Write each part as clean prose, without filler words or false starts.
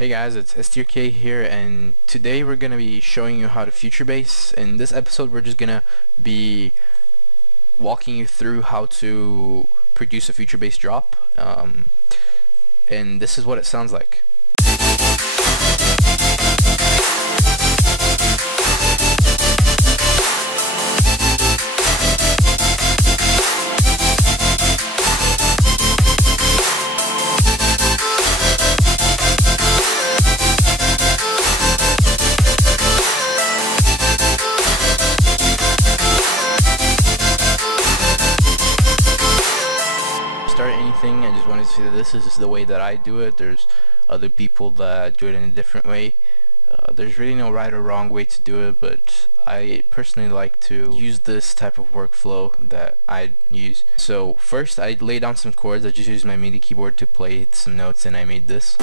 Hey guys, it's STRK here, and today we're going to be showing you how to future bass. In this episode we're just going to be walking you through how to produce a future bass drop, and this is what it sounds like. Anything, I just wanted to say that this is just the way that I do it. There's other people that do it in a different way. There's really no right or wrong way to do it, but I personally like to use this type of workflow that I use. So first I lay down some chords. I just used my MIDI keyboard to play some notes, and I made this.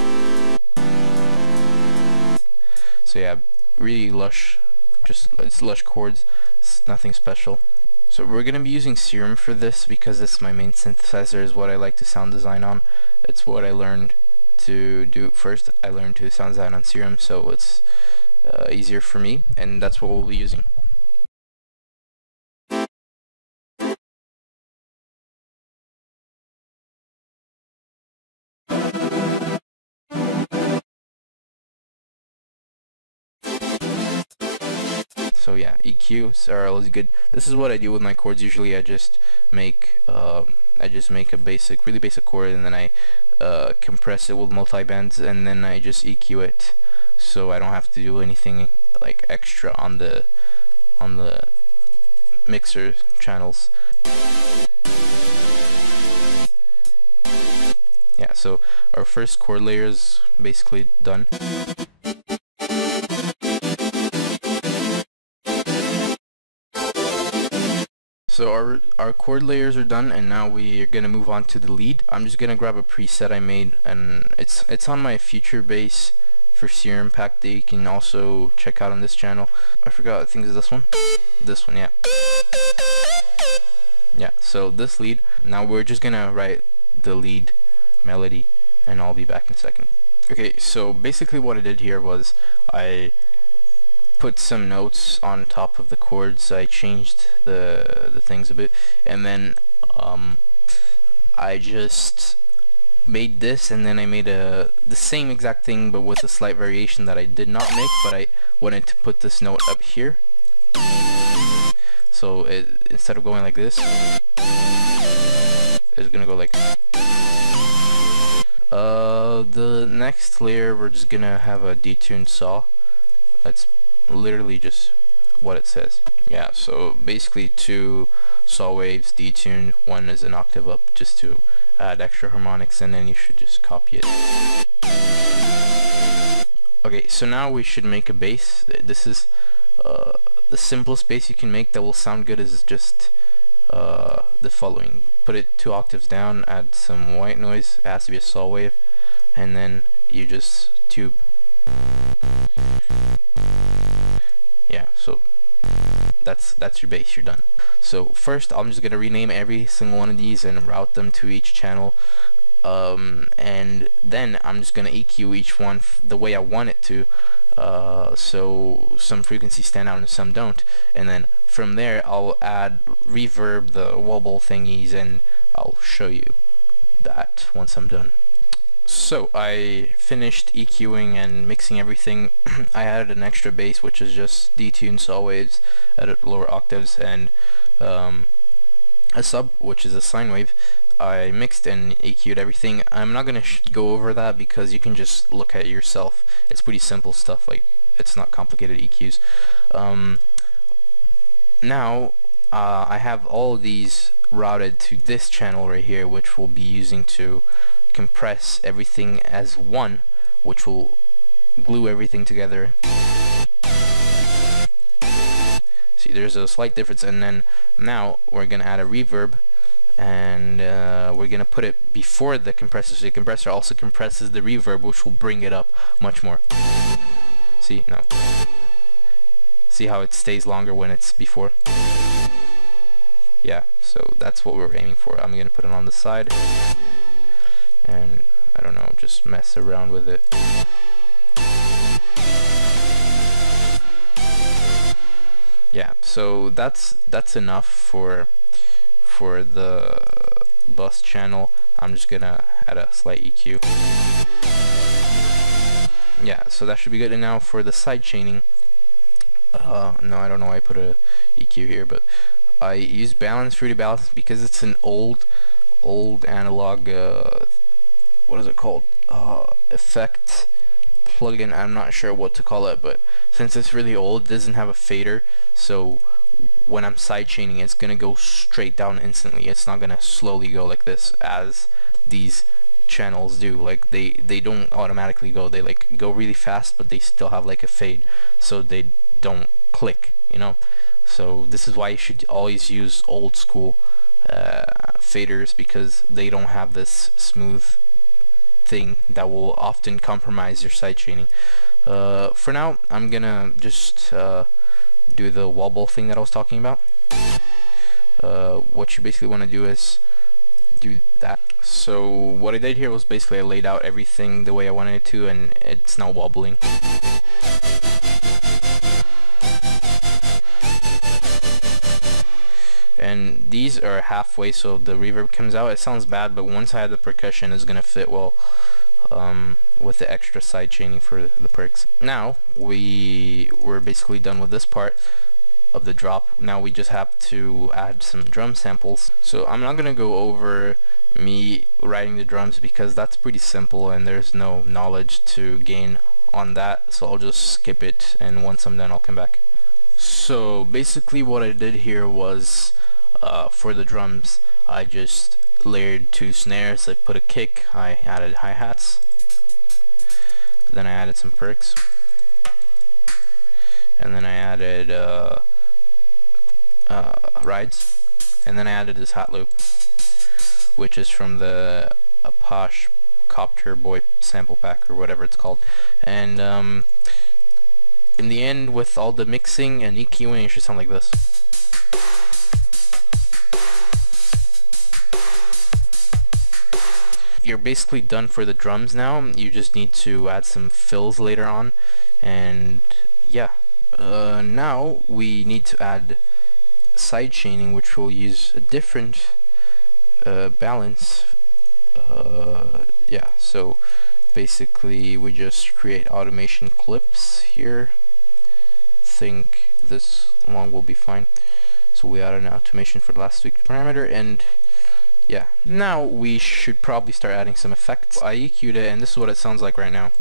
So yeah, really lush, it's lush chords. It's nothing special. So we're going to be using Serum for this because it's my main synthesizer, is what I like to sound design on. It's what I learned to do first. I learned to sound design on Serum, so it's easier for me, and that's what we'll be using. So yeah, EQs are always good. This is what I do with my chords. Usually I just make a really basic chord, and then I compress it with multi-bands, and then I just EQ it, so I don't have to do anything like extra on the mixer channels. Yeah, so our first chord layer is basically done. So our chord layers are done, and now we are gonna move on to the lead. I'm just gonna grab a preset I made, and it's on my future bass for Serum pack that you can also check out on this channel. I forgot, I think it's this one. This one, yeah. Yeah, so this lead. Now we're just gonna write the lead melody, and I'll be back in a second. Okay, so basically what I did here was I put some notes on top of the chords. I changed the things a bit, and then I just made this, and then I made the same exact thing but with a slight variation that I did not make, but I wanted to put this note up here. So instead of going like this, it's gonna go like the next layer we're just gonna have a detuned saw. That's literally just what it says. Yeah, so basically 2 saw waves detuned, 1 is an octave up just to add extra harmonics, and then you should just copy it. Okay, so now we should make a bass. This is the simplest bass you can make that will sound good is just the following. Put it 2 octaves down, add some white noise, it has to be a saw wave, and then you just tube. Yeah, so that's your bass, you're done. So first I'm just gonna rename every single one of these and route them to each channel, and then I'm just gonna EQ each one the way I want it to, so some frequencies stand out and some don't, and then from there I'll add reverb, the wobble thingies, and I'll show you that once I'm done. So I finished EQing and mixing everything. I added an extra bass, which is just detuned saw waves at lower octaves, and a sub, which is a sine wave. I mixed and EQ'd everything. I'm not gonna go over that because you can just look at it yourself. It's pretty simple stuff, like it's not complicated EQs. Now I have all of these routed to this channel right here, which we'll be using to compress everything as one, which will glue everything together. See, there's a slight difference, and then now we're gonna add a reverb, and we're gonna put it before the compressor, so the compressor also compresses the reverb, which will bring it up much more. See, no, see how it stays longer when it's before? Yeah, so that's what we're aiming for. I'm gonna put it on the side, and I don't know, just mess around with it. yeah, so that's enough for the bus channel. I'm just gonna add a slight EQ. Yeah, so that should be good. And now for the side chaining, no, I don't know why I put a EQ here, but I use balance, fruity balance, because it's an old analog what is it called, effect plugin. I'm not sure what to call it, but since it's really old, it doesn't have a fader, so when I'm side chaining, it's gonna go straight down instantly. It's not gonna slowly go like this as these channels do. Like they don't automatically go, they like go really fast, but they still have like a fade, so they don't click, you know. So this is why you should always use old school faders, because they don't have this smooth thing that will often compromise your side chaining. For now, I'm gonna just do the wobble thing that I was talking about. What you basically want to do is do that. So what I did here was basically I laid out everything the way I wanted it to, and it's now wobbling. And these are halfway, so the reverb comes out. It sounds bad, but once I add the percussion, it's gonna fit well with the extra side chaining for the perks. Now we're basically done with this part of the drop. Now we just have to add some drum samples. So I'm not gonna go over me writing the drums, because that's pretty simple and there's no knowledge to gain on that, so I'll just skip it, and once I'm done I'll come back. So basically what I did here was for the drums, I just layered 2 snares. I put a kick, I added hi-hats, then I added some perks, and then I added rides, and then I added this hat loop, which is from the Posh Copter Boy sample pack, or whatever it's called. And in the end, with all the mixing and EQing, it should sound like this. You're basically done for the drums now. You just need to add some fills later on, and yeah. Now we need to add side chaining, which will use a different balance. Yeah, so basically we just create automation clips here. Think this long will be fine. So we added an automation for the last week parameter, and yeah, now we should probably start adding some effects. I EQ'd it, and this is what it sounds like right now.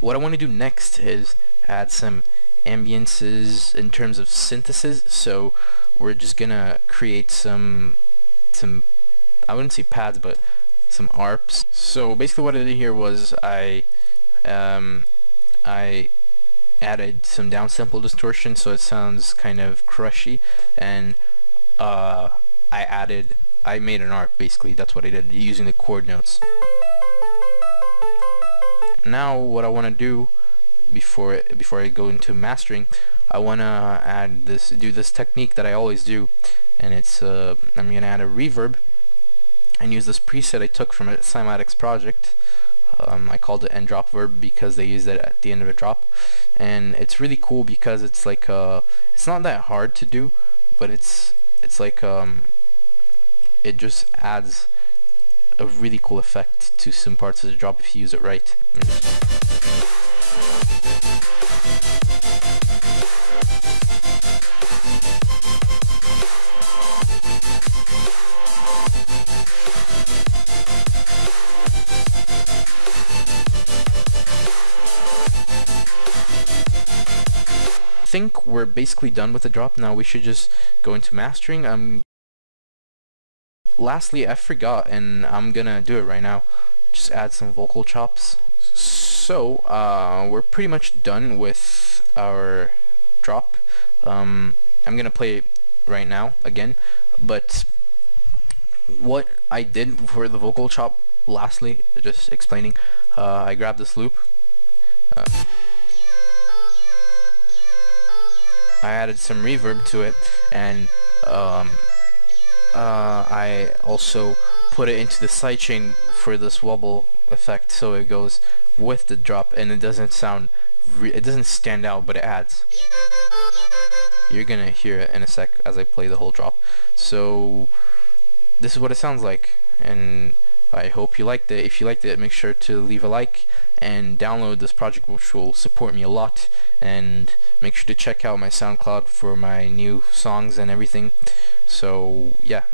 What I want to do next is add some ambiances in terms of synthesis. So we're just gonna create some I wouldn't say pads, but some ARPs. So basically what I did here was I added some downsample distortion, so it sounds kind of crushy, and I made an ARP. Basically that's what I did, using the chord notes. Now what I want to do before I go into mastering, I want to do this technique that I always do, and it's I'm gonna add a reverb and use this preset I took from a Cymatics project. I called it end drop verb because they use it at the end of a drop, and it's really cool because it's like it's not that hard to do, but it's like it just adds a really cool effect to some parts of the drop if you use it right. I think we're basically done with the drop. Now we should just go into mastering. Lastly, I forgot, and I'm gonna do it right now. Just add some vocal chops. So we're pretty much done with our drop. I'm gonna play it right now again, but what I did for the vocal chop, lastly, just explaining, I grabbed this loop, I added some reverb to it, and I also put it into the sidechain for this wobble effect, so it goes with the drop and it doesn't sound it doesn't stand out, but it adds. You're gonna hear it in a sec as I play the whole drop. So this is what it sounds like, and I hope you liked it. If you liked it, make sure to leave a like and download this project, which will support me a lot, and make sure to check out my SoundCloud for my new songs and everything. So yeah,